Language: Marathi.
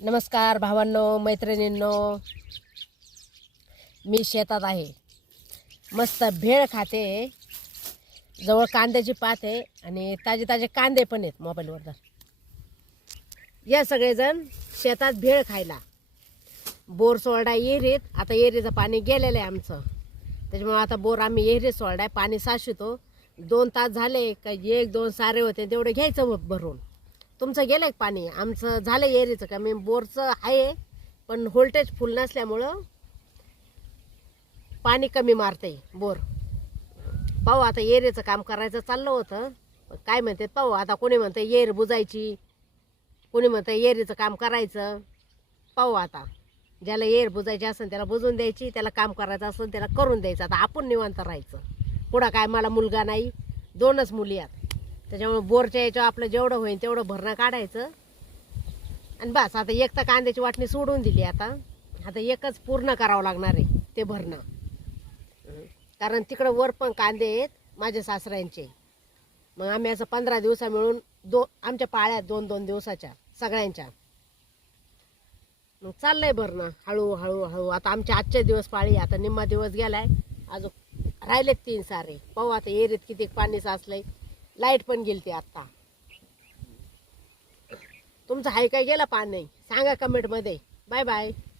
नमस्कार भावांनो, मैत्रिणींनो. मी शेतात आहे, मस्त भेळ खाते. जवळ कांद्याची पात आहे आणि ताजे ताजे कांदे पण आहेत. मोबाईलवर तर या सगळेजण शेतात भेळ खायला. बोर सोडा येरीत. आता येरीचं पाणी गेलेलं आहे आमचं, त्याच्यामुळे आता बोर आम्ही येरीत सोडाय पाणी साचतो. 2 तास झाले का 1-2 सारे होते तेवढे घ्यायचं भरून. तुमचं गेलं का पाणी? आमचं झालं एरीचं कमी. बोरचं आहे पण व्होल्टेज फुल नसल्यामुळं पाणी कमी मारते बोर. पाहू आता एरीचं काम करायचं चाललं होतं. काय म्हणते पाहू आता. कोणी म्हणतं येर बुजायची, कोणी म्हणतं एरीचं काम करायचं. पाहू आता. ज्याला येर बुजायची असेल त्याला बुजून द्यायची, त्याला काम करायचं असेल त्याला करून द्यायचं. आता आपण निवांत राहायचं. पुढं काय, मला मुलगा नाही, 2च मुली आहेत. त्याच्यामुळे बोरच्या याच्यावर आपलं जेवढं होईल तेवढं भरणं काढायचं आणि बस. आता एक तर कांद्याची वाटणी सोडून दिली. आता एकच पूर्ण करावं लागणार आहे ते भरणं. कारण तिकडं वर पण कांदे आहेत माझ्या सासऱ्यांचे. मग आम्ही असं 15 दिवसा मिळून आमच्या पाळ्यात 2-2 दिवसाच्या सगळ्यांच्या. मग चाललंय भरणं हळू. आता आमच्या आजचे दिवस पाळी. आता निम्मा दिवस गेलाय, अजून राहिलेत 3 सारे. पाहू आता एरीत किती पाणी साचलंय. लाईट पण गेलती आता. तुमचं हाय काय गेला पाणी सांगा कमेंटमध्ये. Bye bye.